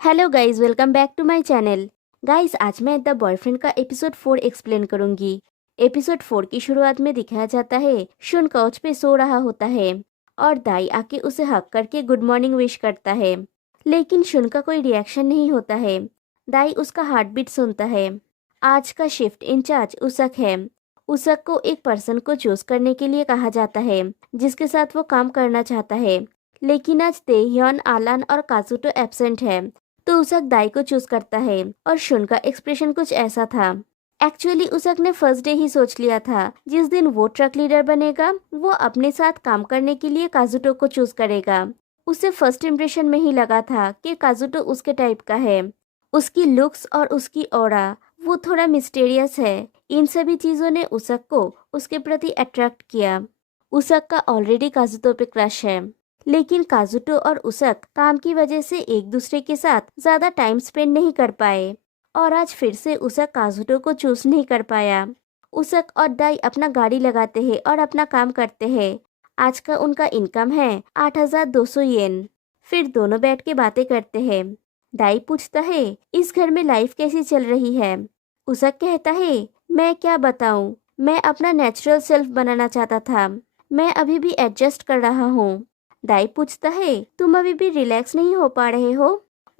Hello guys, welcome back to my channel. Guys, आज मैं The Boyfriend का episode 4 explain करूंगी। एपिसोड 4 की शुरुआत में दिखाया जाता है शुन काउच पे सो रहा होता है और दाई आके उसे हक करके गुड मॉर्निंग विश करता है, लेकिन शुन का कोई रिएक्शन नहीं होता है। दाई उसका हार्ट बीट सुनता है। आज का शिफ्ट इंचार्ज उसक है। उसक को एक पर्सन को चूज करने के लिए कहा जाता है जिसके साथ वो काम करना चाहता है, लेकिन आज तेह्योन, आलान और काजुटो एब्सेंट है, तो उसक दाई को चूज करता है और शुन का एक्सप्रेशन कुछ ऐसा था। एक्चुअली उसक ने फर्स्ट डे ही सोच लिया था जिस दिन वो ट्रक लीडर बनेगा वो अपने साथ काम करने के लिए काजुटो को चूज करेगा। उसे फर्स्ट इम्प्रेशन में ही लगा था कि काजुटो उसके टाइप का है। उसकी लुक्स और उसकी ऑरा वो थोड़ा मिस्टीरियस है। इन सभी चीजों ने उसक को उसके प्रति अट्रैक्ट किया। उसक का ऑलरेडी काजुटो पे क्रश है, लेकिन काजुटो और उसक काम की वजह से एक दूसरे के साथ ज्यादा टाइम स्पेंड नहीं कर पाए और आज फिर से उसक काजुटो को चूज नहीं कर पाया। उसक और दाई अपना गाड़ी लगाते हैं और अपना काम करते हैं। आज का उनका इनकम है 8,200 येन। फिर दोनों बैठ के बातें करते हैं। दाई पूछता है इस घर में लाइफ कैसी चल रही है। उसक कहता है मैं क्या बताऊं, मैं अपना नेचुरल सेल्फ बनाना चाहता था, मैं अभी भी एडजस्ट कर रहा हूँ। दाई पूछता है तुम अभी भी रिलैक्स नहीं हो पा रहे हो।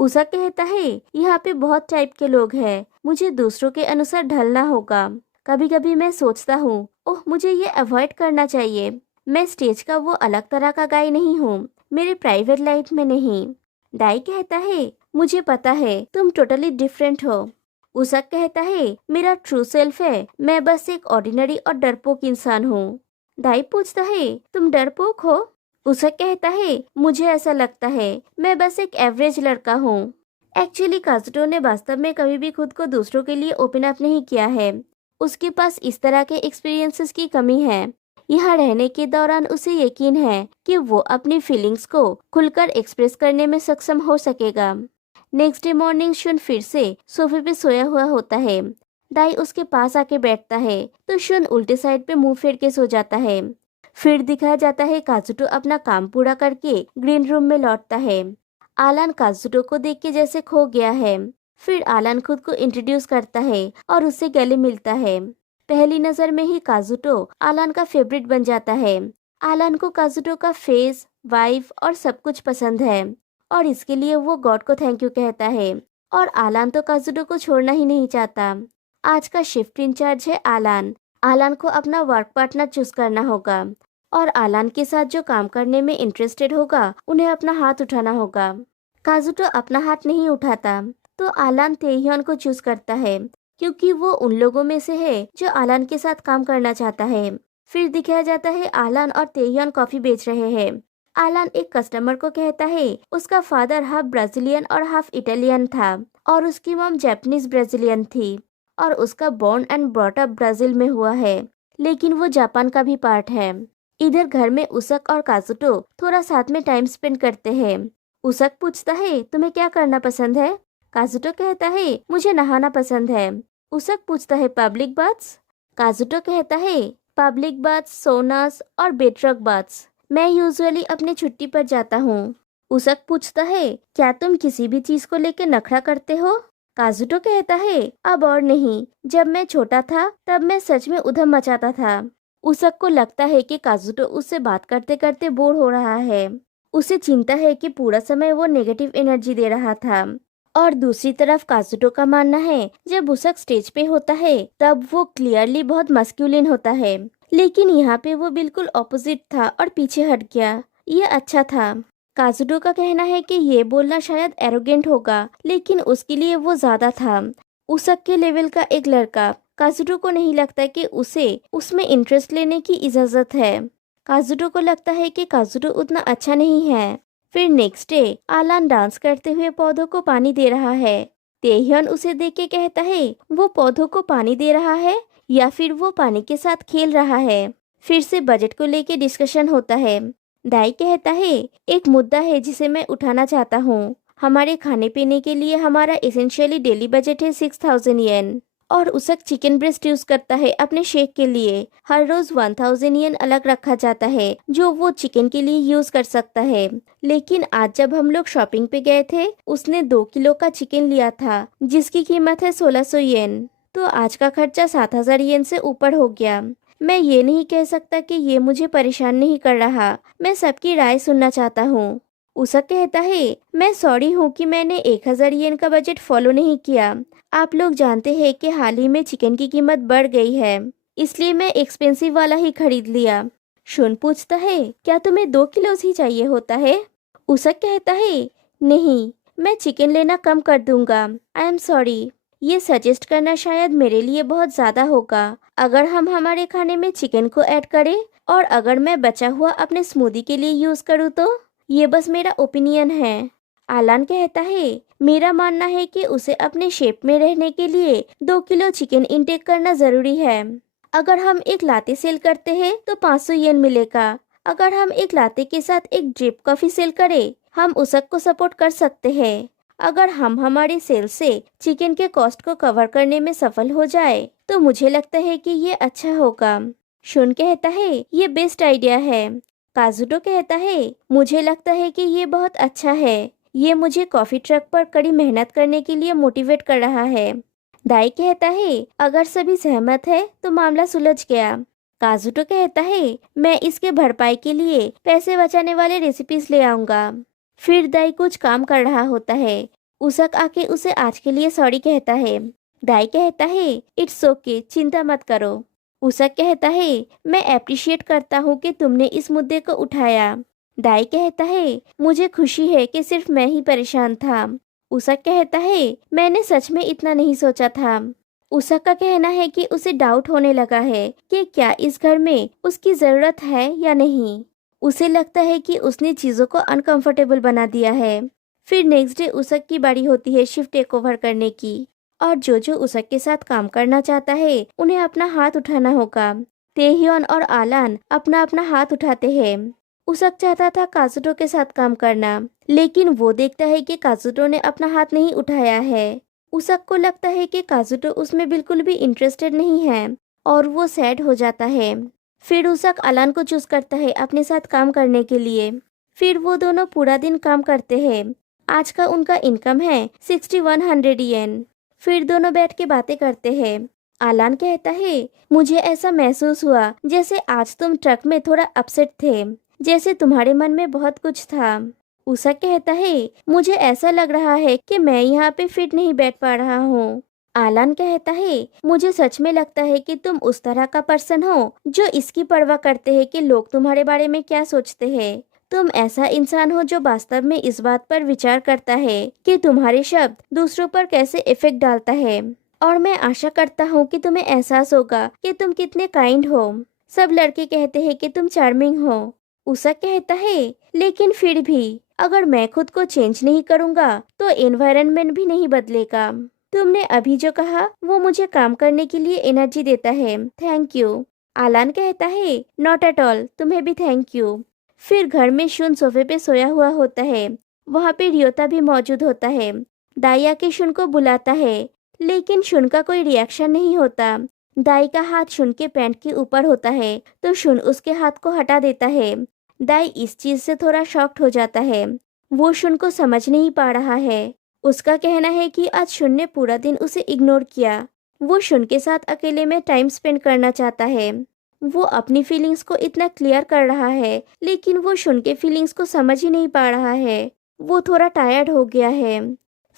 उषा कहता है यहाँ पे बहुत टाइप के लोग हैं, मुझे दूसरों के अनुसार ढलना होगा। कभी कभी मैं सोचता हूँ ओह मुझे ये अवॉइड करना चाहिए। मैं स्टेज का वो अलग तरह का गाय नहीं हूँ, मेरे प्राइवेट लाइफ में नहीं। दाई कहता है मुझे पता है तुम टोटली डिफरेंट हो। उषा कहता है मेरा ट्रू सेल्फ है, मैं बस एक ऑर्डिनरी और डरपोक इंसान हूँ। दाई पूछता है तुम डरपोक हो। उसे कहता है मुझे ऐसा लगता है मैं बस एक एवरेज लड़का हूँ। एक्चुअली काजुटो ने वास्तव में कभी भी खुद को दूसरों के लिए ओपन अप नहीं किया है। उसके पास इस तरह के एक्सपीरियंसेस की कमी है। यहाँ रहने के दौरान उसे यकीन है कि वो अपनी फीलिंग्स को खुलकर एक्सप्रेस करने में सक्षम हो सकेगा। नेक्स्ट डे मॉर्निंग शुन फिर से सोफे पे सोया हुआ होता है। दाई उसके पास आके बैठता है तो शुन उल्टे साइड पे मुंह फेर के सो जाता है। फिर दिखाया जाता है काजुटो अपना काम पूरा करके ग्रीन रूम में लौटता है। आलान काजुटो को देख के जैसे खो गया है। फिर आलान खुद को इंट्रोड्यूस करता है और उससे गले मिलता है। पहली नजर में ही काजुटो आलान का फेवरेट बन जाता है। आलान को काजुटो का फेस, वाइफ और सब कुछ पसंद है और इसके लिए वो गॉड को थैंक यू कहता है। और आलान तो काजुटो को छोड़ना ही नहीं चाहता। आज का शिफ्ट इंचार्ज है आलान। आलान को अपना वर्क पार्टनर चूज करना होगा और आलान के साथ जो काम करने में इंटरेस्टेड होगा उन्हें अपना हाथ उठाना होगा। काजुटो अपना हाथ नहीं उठाता तो आलान तेह्योन को चूज करता है क्योंकि वो उन लोगों में से है जो आलान के साथ काम करना चाहता है। फिर दिखाया जाता है आलान और तेह्योन कॉफी बेच रहे हैं। आलान एक कस्टमर को कहता है उसका फादर हाफ ब्राजीलियन और हाफ इटालियन था और उसकी मॉम जापानीज ब्राजीलियन थी और उसका born and brought up Brazil में हुआ है, लेकिन वो जापान का भी पार्ट है। इधर घर में उसक और काजुटो थोड़ा साथ में टाइम स्पेंड करते हैं। उसक पूछता है तुम्हें क्या करना पसंद है। काजुटो कहता है मुझे नहाना पसंद है। उसक पूछता है पब्लिक बाथ्स। काजुटो कहता है पब्लिक बाथ्स, सोनास और बेट्रक बाथ्स मैं यूजुअली अपने छुट्टी पर जाता हूँ। उसक पूछता है क्या तुम किसी भी चीज को लेकर नखरा करते हो। काजुटो कहता है अब और नहीं, जब मैं छोटा था तब मैं सच में उधम मचाता था। उसक को लगता है कि काजुटो उससे बात करते करते बोर हो रहा है। उसे चिंता है कि पूरा समय वो नेगेटिव एनर्जी दे रहा था। और दूसरी तरफ काजुटो का मानना है जब उसक स्टेज पे होता है तब वो क्लियरली बहुत मस्कुलिन होता है, लेकिन यहाँ पे वो बिल्कुल ऑपोजिट था और पीछे हट गया। ये अच्छा था। काजुटो का कहना है कि ये बोलना शायद एरोगेंट होगा, लेकिन उसके लिए वो ज्यादा था। उसक के लेवल का एक लड़का। काजुटो को नहीं लगता कि उसे उसमें इंटरेस्ट लेने की इजाजत है। काजुटो को लगता है कि काजुटो उतना अच्छा नहीं है। फिर नेक्स्ट डे आलान डांस करते हुए पौधों को पानी दे रहा है। तेह्योन उसे देख के कहता है वो पौधों को पानी दे रहा है या फिर वो पानी के साथ खेल रहा है। फिर से बजट को लेके डिस्कशन होता है। दाई कहता है एक मुद्दा है जिसे मैं उठाना चाहता हूँ। हमारे खाने पीने के लिए हमारा एसेंशियली डेली बजट है 6,000 येन और उसक चिकन ब्रेस्ट यूज करता है अपने शेक के लिए। हर रोज 1000 येन अलग रखा जाता है जो वो चिकन के लिए यूज कर सकता है। लेकिन आज जब हम लोग शॉपिंग पे गए थे उसने 2 किलो का चिकन लिया था जिसकी कीमत है 1600 येन। तो आज का खर्चा 7000 येन से ऊपर हो गया। मैं ये नहीं कह सकता कि ये मुझे परेशान नहीं कर रहा, मैं सबकी राय सुनना चाहता हूँ। उसक कहता है मैं सॉरी हूँ कि मैंने 1000 येन का बजट फॉलो नहीं किया। आप लोग जानते हैं कि हाल ही में चिकन की कीमत बढ़ गई है, इसलिए मैं एक्सपेंसिव वाला ही खरीद लिया। शुन पूछता है क्या तुम्हें 2 किलो ही चाहिए होता है? उसक कहता है नहीं, मैं चिकन लेना कम कर दूंगा। आई एम सॉरी, ये सजेस्ट करना शायद मेरे लिए बहुत ज्यादा होगा। अगर हम हमारे खाने में चिकन को ऐड करें और अगर मैं बचा हुआ अपने स्मूदी के लिए यूज करूँ तो ये बस मेरा ओपिनियन है। आलान कहता है मेरा मानना है कि उसे अपने शेप में रहने के लिए 2 किलो चिकन इंटेक करना जरूरी है। अगर हम एक लाते सेल करते हैं तो 500 येन मिलेगा। अगर हम एक लाते के साथ एक ड्रिप कॉफी सेल करें हम उसक को सपोर्ट कर सकते हैं। अगर हम हमारे सेल से चिकन के कॉस्ट को कवर करने में सफल हो जाए तो मुझे लगता है कि ये अच्छा होगा। शुन कहता है ये बेस्ट आइडिया है। काजुटो कहता है मुझे लगता है कि ये बहुत अच्छा है, ये मुझे कॉफी ट्रक पर कड़ी मेहनत करने के लिए मोटिवेट कर रहा है। दाई कहता है अगर सभी सहमत है तो मामला सुलझ गया। काजुटो कहता है मैं इसके भरपाई के लिए पैसे बचाने वाले रेसिपीज ले आऊंगा। फिर दाई कुछ काम कर रहा होता है। उसक आके उसे आज के लिए सॉरी कहता है। दाई कहता है इट्स ओके, चिंता मत करो। उसक कहता है मैं अप्रिशिएट करता हूँ कि तुमने इस मुद्दे को उठाया। दाई कहता है मुझे खुशी है कि सिर्फ मैं ही परेशान था। उसक कहता है मैंने सच में इतना नहीं सोचा था। उसक का कहना है कि उसे डाउट होने लगा है कि क्या इस घर में उसकी जरूरत है या नहीं। उसे लगता है कि उसने चीजों को अनकंफर्टेबल बना दिया है। फिर नेक्स्ट डे उसक की बारी होती है शिफ्ट टेक ओवर करने की और जो उसक के साथ काम करना चाहता है उन्हें अपना हाथ उठाना होगा। तेह्योन और आलान अपना अपना हाथ उठाते हैं। उसक चाहता था काजुटो के साथ काम करना, लेकिन वो देखता है कि काजुटो ने अपना हाथ नहीं उठाया है। उसक को लगता है कि काजुटो उसमें बिल्कुल भी इंटरेस्टेड नहीं है और वो सैड हो जाता है। फिर उसक आलान को चूज करता है अपने साथ काम करने के लिए। फिर वो दोनों पूरा दिन काम करते हैं। आज का उनका इनकम है 6100 येन। फिर दोनों बैठ के बातें करते हैं। आलान कहता है मुझे ऐसा महसूस हुआ जैसे आज तुम ट्रक में थोड़ा अपसेट थे, जैसे तुम्हारे मन में बहुत कुछ था। उसक कहता है मुझे ऐसा लग रहा है कि मैं यहाँ पे फिट नहीं बैठ पा रहा हूँ। आलान कहता है मुझे सच में लगता है कि तुम उस तरह का पर्सन हो जो इसकी परवाह करते हैं कि लोग तुम्हारे बारे में क्या सोचते हैं। तुम ऐसा इंसान हो जो वास्तव में इस बात पर विचार करता है कि तुम्हारे शब्द दूसरों पर कैसे इफेक्ट डालता है। और मैं आशा करता हूँ कि तुम्हें एहसास होगा कि तुम कितने काइंड हो। सब लड़के कहते हैं कि तुम चार्मिंग हो। उसक कहता है लेकिन फिर भी अगर मैं खुद को चेंज नहीं करूँगा तो एनवायरनमेंट भी नहीं बदलेगा। तुमने अभी जो कहा वो मुझे काम करने के लिए एनर्जी देता है, थैंक यू। आलान कहता है नॉट एट ऑल, तुम्हें भी थैंक यू। फिर घर में शुन सोफे पे सोया हुआ होता है। वहाँ पे रियोता भी मौजूद होता है। दाई आके शुन को बुलाता है लेकिन शुन का कोई रिएक्शन नहीं होता। दाई का हाथ शुन के पैंट के ऊपर होता है तो शुन उसके हाथ को हटा देता है। दाई इस चीज से थोड़ा शॉक्ड हो जाता है। वो शुन को समझ नहीं पा रहा है। उसका कहना है कि आज शुन ने पूरा दिन उसे इग्नोर किया। वो शुन के साथ अकेले में टाइम स्पेंड करना चाहता है। वो अपनी फीलिंग्स को इतना क्लियर कर रहा है लेकिन वो शुन के फीलिंग्स को समझ ही नहीं पा रहा है। वो थोड़ा टायर्ड हो गया है।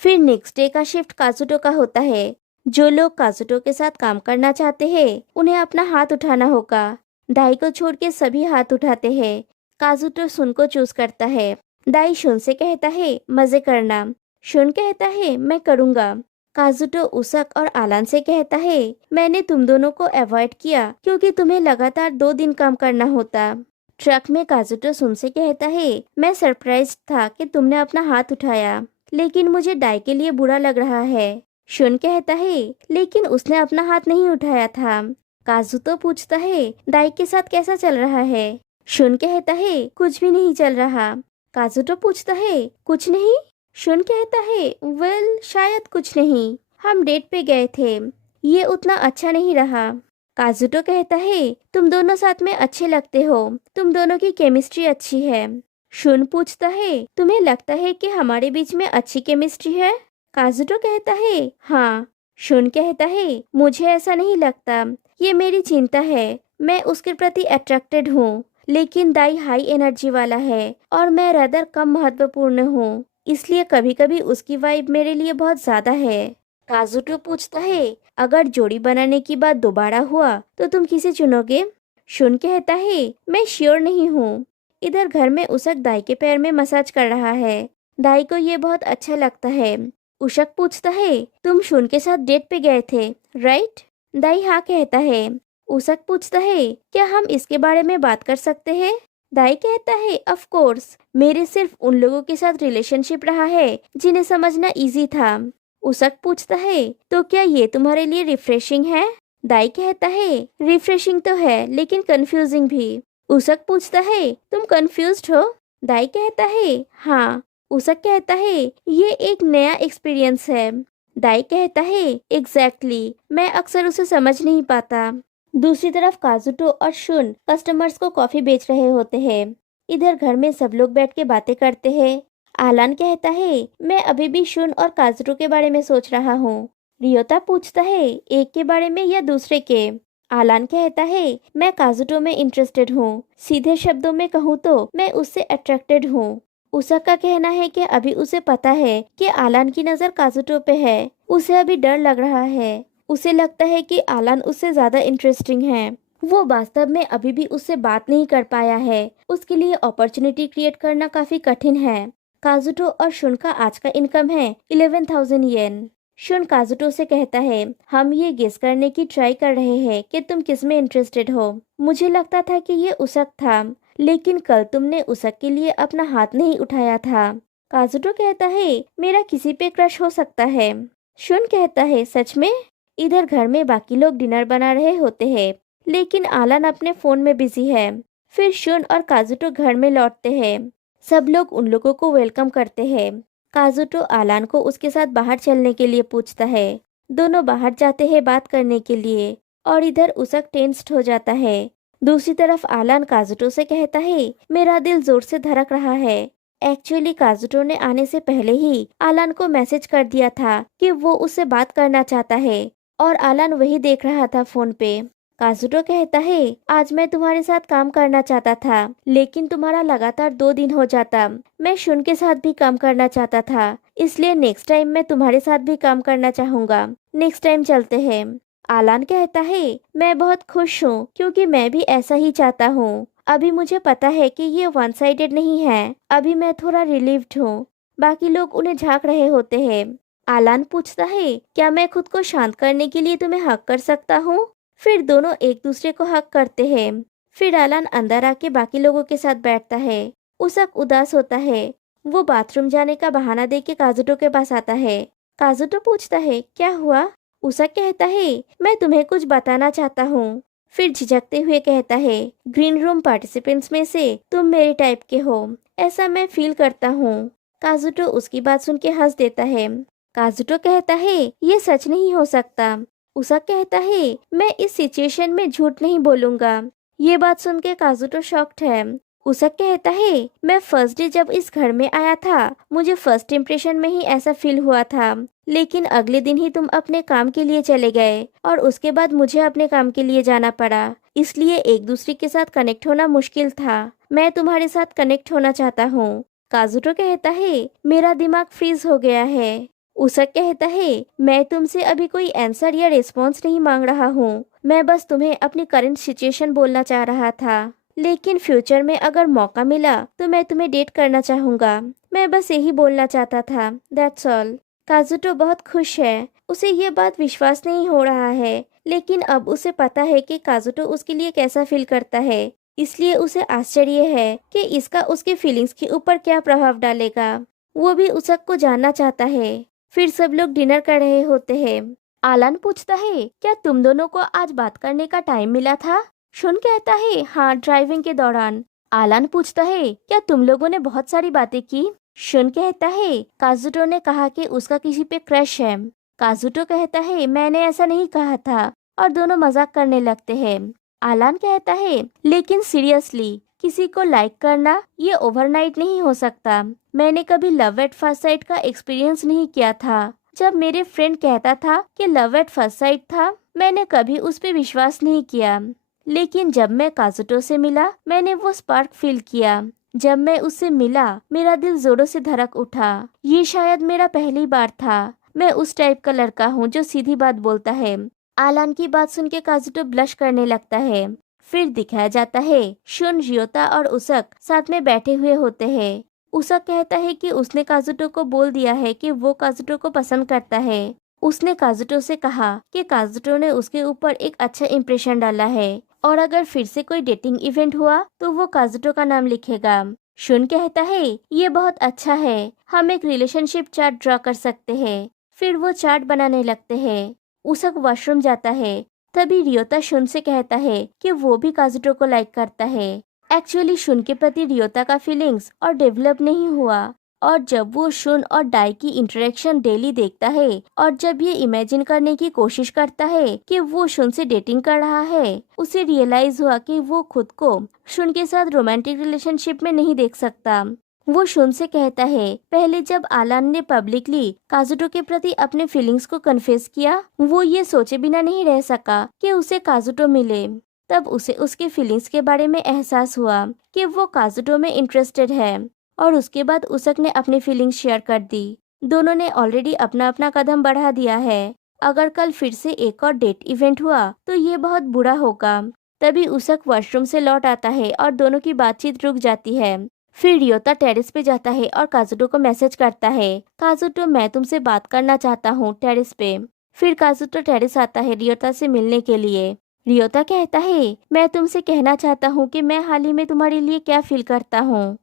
फिर नेक्स्ट डे का शिफ्ट काजुटो का होता है। जो लोग काजुटो के साथ काम करना चाहते हैं उन्हें अपना हाथ उठाना होगा। दाई को छोड़ के सभी हाथ उठाते हैं। काजुटो शुन को चूज करता है। दाई शुन से कहता है मजे करना। शुन कहता है मैं करूँगा। काजुटो उसक और आलान से कहता है मैंने तुम दोनों को अवॉइड किया क्योंकि तुम्हें लगातार 2 दिन काम करना होता। ट्रक में काजुटो शुन से कहता है मैं सरप्राइज था कि तुमने अपना हाथ उठाया, लेकिन मुझे दाई के लिए बुरा लग रहा है। शुन कहता है लेकिन उसने अपना हाथ नहीं उठाया था। काजुटो पूछता है दाई के साथ कैसा चल रहा है? शुन कहता है कुछ भी नहीं चल रहा। काजुटो पूछता है कुछ नहीं? शुन कहता है वेल शायद कुछ नहीं, हम डेट पे गए थे। ये उतना अच्छा नहीं रहा। काजुटो कहता है तुम दोनों साथ में अच्छे लगते हो, तुम दोनों की केमिस्ट्री अच्छी है। शुन पूछता है तुम्हें लगता है कि हमारे बीच में अच्छी केमिस्ट्री है? काजुटो कहता है हाँ। शुन कहता है मुझे ऐसा नहीं लगता, ये मेरी चिंता है, मैं उसके प्रति अट्रैक्टेड हूँ, लेकिन दाई हाई एनर्जी वाला है और मैं रदर कम महत्वपूर्ण हूँ, इसलिए कभी कभी उसकी वाइब मेरे लिए बहुत ज्यादा है। काजुटो पूछता है अगर जोड़ी बनाने की बात दोबारा हुआ तो तुम किसे चुनोगे? शुन कहता है मैं श्योर नहीं हूँ। इधर घर में उसक दाई के पैर में मसाज कर रहा है। दाई को ये बहुत अच्छा लगता है। उशक पूछता है तुम शुन के साथ डेट पे गए थे, राइट? दाई हाँ कहता है। उसक पूछता है क्या हम इसके बारे में बात कर सकते हैं? दाई कहता है ऑफ कोर्स, मेरे सिर्फ उन लोगों के साथ रिलेशनशिप रहा है जिन्हें समझना इजी था। उसक पूछता है तो क्या ये तुम्हारे लिए रिफ्रेशिंग है? दाई कहता है रिफ्रेशिंग तो है लेकिन कंफ्यूजिंग भी। उसक पूछता है तुम कंफ्यूज्ड हो? दाई कहता है हाँ। उसक कहता है ये एक नया एक्सपीरियंस है। दाई कहता है एग्जैक्टली, मैं अक्सर उसे समझ नहीं पाता। दूसरी तरफ काजुटो और शुन कस्टमर्स को कॉफी बेच रहे होते हैं। इधर घर में सब लोग बैठ के बातें करते हैं। आलान कहता है मैं अभी भी शुन और काजुटो के बारे में सोच रहा हूँ। रियोता पूछता है एक के बारे में या दूसरे के? आलान कहता है मैं काजुटो में इंटरेस्टेड हूँ, सीधे शब्दों में कहूँ तो मैं उससे अट्रैक्टेड हूँ। उसक का कहना है कि अभी उसे पता है कि आलान की नजर काजुटो पे है, उसे अभी डर लग रहा है। उसे लगता है कि आलान उससे ज्यादा इंटरेस्टिंग है। वो वास्तव में अभी भी उससे बात नहीं कर पाया है, उसके लिए अपॉर्चुनिटी क्रिएट करना काफी कठिन है। काजुटो और शुन का आज का इनकम है 11,000 येन। शुन काजुटो से कहता है हम ये गेस करने की ट्राई कर रहे हैं कि तुम किस में इंटरेस्टेड हो। मुझे लगता था कि ये उसक था, लेकिन कल तुमने उसक के लिए अपना हाथ नहीं उठाया था। काजुटो कहता है मेरा किसी पे क्रश हो सकता है। शुन कहता है सच में? इधर घर में बाकी लोग डिनर बना रहे होते हैं, लेकिन आलान अपने फोन में बिजी है। फिर शुन और काजुटो घर में लौटते हैं। सब लोग उन लोगों को वेलकम करते हैं। काजुटो आलान को उसके साथ बाहर चलने के लिए पूछता है। दोनों बाहर जाते हैं बात करने के लिए और इधर उसक टेंस्ड हो जाता है। दूसरी तरफ आलान काजुटो से कहता है मेरा दिल जोर से धड़क रहा है। एक्चुअली काजुटो ने आने से पहले ही आलान को मैसेज कर दिया था कि वो उससे बात करना चाहता है और आलान वही देख रहा था फोन पे। काजुटो कहता है आज मैं तुम्हारे साथ काम करना चाहता था, लेकिन तुम्हारा लगातार 2 दिन हो जाता। मैं शुन के साथ भी काम करना चाहता था, इसलिए नेक्स्ट टाइम मैं तुम्हारे साथ भी काम करना चाहूंगा। नेक्स्ट टाइम चलते हैं। आलान कहता है मैं बहुत खुश हूँ क्योंकि मैं भी ऐसा ही चाहता हूँ। अभी मुझे पता है कि ये वन साइडेड नहीं है। अभी मैं थोड़ा रिलीव्ड हूँ। बाकी लोग उन्हें झांक रहे होते हैं। आलान पूछता है क्या मैं खुद को शांत करने के लिए तुम्हें हक कर सकता हूँ? फिर दोनों एक दूसरे को हक करते हैं। फिर आलान अंदर आके बाकी लोगों के साथ बैठता है। उसक उदास होता है। वो बाथरूम जाने का बहाना देके काजुटो के पास आता है। काजुटो पूछता है क्या हुआ? उसक कहता है मैं तुम्हें कुछ बताना चाहता हूँ। फिर झिझकते हुए कहता है ग्रीन रूम पार्टिसिपेंट्स में से तुम मेरे टाइप के हो, ऐसा मैं फील करता हूँ। काजुटो उसकी बात सुन के हंस देता है। काजुटो कहता है ये सच नहीं हो सकता। उसक कहता है मैं इस सिचुएशन में झूठ नहीं बोलूंगा। ये बात सुन के काजुटो शॉक्ड है। उसक कहता है मैं फर्स्ट डे जब इस घर में आया था मुझे फर्स्ट इम्प्रेशन में ही ऐसा फील हुआ था, लेकिन अगले दिन ही तुम अपने काम के लिए चले गए और उसके बाद मुझे अपने काम के लिए जाना पड़ा, इसलिए एक दूसरे के साथ कनेक्ट होना मुश्किल था। मैं तुम्हारे साथ कनेक्ट होना चाहता हूँ। काजुटो कहता है मेरा दिमाग फ्रीज हो गया है। उसक कहता है मैं तुमसे अभी कोई आंसर या रिस्पॉन्स नहीं मांग रहा हूँ, मैं बस तुम्हें अपनी करंट सिचुएशन बोलना चाह रहा था, लेकिन फ्यूचर में अगर मौका मिला तो मैं तुम्हें डेट करना चाहूंगा। मैं बस यही बोलना चाहता था, दैट्स ऑल। काजुटो बहुत खुश है। उसे ये बात विश्वास नहीं हो रहा है, लेकिन अब उसे पता है कि काजुटो उसके लिए कैसा फील करता है, इसलिए उसे आश्चर्य है कि इसका उसके फीलिंग्स के ऊपर क्या प्रभाव डालेगा। वो भी उसक को जानना चाहता है। फिर सब लोग डिनर कर रहे होते हैं। आलान पूछता है क्या तुम दोनों को आज बात करने का टाइम मिला था? शुन कहता है हाँ, ड्राइविंग के दौरान। आलान पूछता है क्या तुम लोगों ने बहुत सारी बातें की? शुन कहता है काजुटो ने कहा कि उसका किसी पे क्रश है। काजुटो कहता है मैंने ऐसा नहीं कहा था और दोनों मजाक करने लगते हैं। आलान कहता है लेकिन सीरियसली किसी को लाइक करना ये ओवरनाइट नहीं हो सकता। मैंने कभी लव एट फर्स्ट साइट का एक्सपीरियंस नहीं किया था। जब मेरे फ्रेंड कहता था कि लव एट फर्स्ट साइट था, मैंने कभी उस पर विश्वास नहीं किया। लेकिन जब मैं काजुटो से मिला मैंने वो स्पार्क फील किया। जब मैं उससे मिला मेरा दिल जोरों से धड़क उठा। ये शायद मेरा पहली बार था। मैं उस टाइप का लड़का हूँ जो सीधी बात बोलता है। आलान की बात सुन के काजुटो ब्लश करने लगता है। फिर दिखाया जाता है शुन, रियोता और उसक साथ में बैठे हुए होते हैं। उसक कहता है कि उसने काजुटो को बोल दिया है कि वो काजुटो को पसंद करता है। उसने काजुटो से कहा कि काजुटो ने उसके ऊपर एक अच्छा इम्प्रेशन डाला है और अगर फिर से कोई डेटिंग इवेंट हुआ तो वो काजुटो का नाम लिखेगा। शुन कहता है ये बहुत अच्छा है, हम एक रिलेशनशिप चार्ट ड्रा कर सकते हैं। फिर वो चार्ट बनाने लगते हैं। उसक वॉशरूम जाता है। तभी रियोता शुन से कहता है कि वो भी काजुटो को लाइक करता है। एक्चुअली शुन के प्रति रियोता का फीलिंग्स और डेवलप नहीं हुआ। और जब वो शुन और डाई की इंटरेक्शन डेली देखता है और जब ये इमेजिन करने की कोशिश करता है कि वो शुन से डेटिंग कर रहा है, उसे रियलाइज हुआ कि वो खुद को शुन के साथ रोमांटिक रिलेशनशिप में नहीं देख सकता। वो शुन से कहता है पहले जब आलान ने पब्लिकली काजुटो के प्रति अपने फीलिंग्स को कन्फेस किया, वो ये सोचे बिना नहीं रह सका कि उसे काजुटो मिले। तब उसे उसके फीलिंग्स के बारे में एहसास हुआ कि वो काजुटो में इंटरेस्टेड है और उसके बाद उसक ने अपनी फीलिंग्स शेयर कर दी। दोनों ने ऑलरेडी अपना अपना कदम बढ़ा दिया है। अगर कल फिर से एक और डेट इवेंट हुआ तो ये बहुत बुरा होगा। तभी उसक वॉशरूम से लौट आता है और दोनों की बातचीत रुक जाती है। फिर रियोता टेरेस पे जाता है और काजुटो को मैसेज करता है, काजुटो मैं तुमसे बात करना चाहता हूँ टेरेस पे। फिर काजुटो टेरेस आता है रियोता से मिलने के लिए। रियोता कहता है मैं तुमसे कहना चाहता हूँ कि मैं हाल ही में तुम्हारे लिए क्या फील करता हूँ।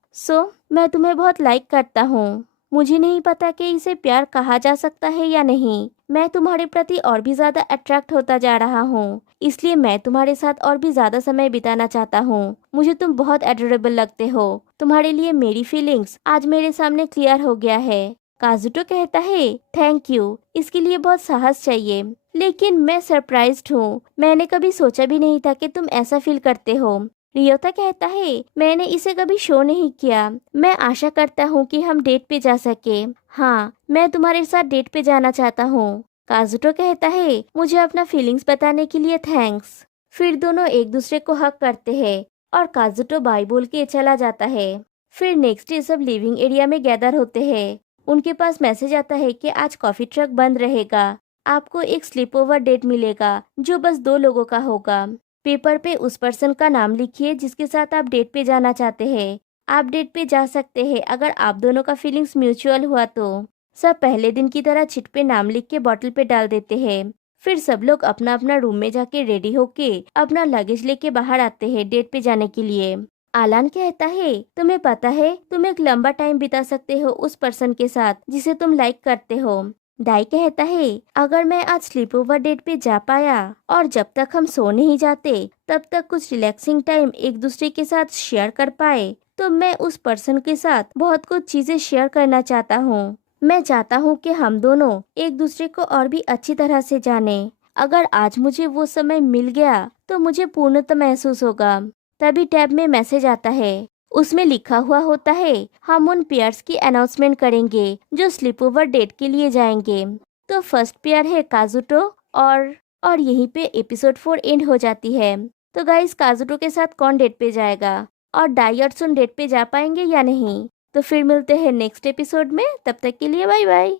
मैं तुम्हें बहुत लाइक करता हूँ। मुझे नहीं पता कि इसे प्यार कहा जा सकता है या नहीं। मैं तुम्हारे प्रति और भी ज्यादा अट्रैक्ट होता जा रहा हूँ, इसलिए मैं तुम्हारे साथ और भी ज्यादा समय बिताना चाहता हूँ। मुझे तुम बहुत एडोरेबल लगते हो। तुम्हारे लिए मेरी फीलिंग्स आज मेरे सामने क्लियर हो गया है। काजुटो कहता है थैंक यू, इसके लिए बहुत साहस चाहिए, लेकिन मैं सरप्राइज्ड हूँ। मैंने कभी सोचा भी नहीं था कि तुम ऐसा फील करते हो। रियोता कहता है मैंने इसे कभी शो नहीं किया। मैं आशा करता हूँ कि हम डेट पे जा सके। हाँ, मैं तुम्हारे साथ डेट पे जाना चाहता हूँ। काजुटो कहता है मुझे अपना फीलिंग्स बताने के लिए थैंक्स। फिर दोनों एक दूसरे को हक करते हैं और काजुटो बाय बोल के चला जाता है। फिर नेक्स्ट डे सब लिविंग एरिया में गैदर होते हैं। उनके पास मैसेज आता है कि आज कॉफी ट्रक बंद रहेगा। आपको एक स्लीप ओवर डेट मिलेगा जो बस 2 लोगों का होगा। पेपर पे उस पर्सन का नाम लिखिए जिसके साथ आप डेट पे जाना चाहते हैं। आप डेट पे जा सकते हैं अगर आप दोनों का फीलिंग्स म्यूचुअल हुआ तो। सब पहले दिन की तरह चिट पे नाम लिख के बॉटल पे डाल देते हैं। फिर सब लोग अपना अपना रूम में जाके रेडी होके अपना लगेज लेके बाहर आते हैं डेट पे जाने के लिए। आलान कहता है तुम्हें पता है तुम एक लंबा टाइम बिता सकते हो उस पर्सन के साथ जिसे तुम लाइक करते हो। डाई कहता है अगर मैं आज स्लीप ओवर डेट पे जा पाया और जब तक हम सो नहीं जाते तब तक कुछ रिलैक्सिंग टाइम एक दूसरे के साथ शेयर कर पाए तो मैं उस पर्सन के साथ बहुत कुछ चीजें शेयर करना चाहता हूँ। मैं चाहता हूँ कि हम दोनों एक दूसरे को और भी अच्छी तरह से जाने। अगर आज मुझे वो समय मिल गया तो मुझे पूर्णता महसूस होगा। तभी टैब में मैसेज आता है। उसमें लिखा हुआ होता है हम उन पेयर्स की अनाउंसमेंट करेंगे जो स्लीप ओवर डेट के लिए जाएंगे। तो फर्स्ट पेयर है काजुटो और यहीं पे एपिसोड 4 एंड हो जाती है। तो गाइस काजुटो के साथ कौन डेट पे जाएगा और डाई और सुन डेट पे जा पाएंगे या नहीं? तो फिर मिलते हैं नेक्स्ट एपिसोड में। तब तक के लिए बाय बाय।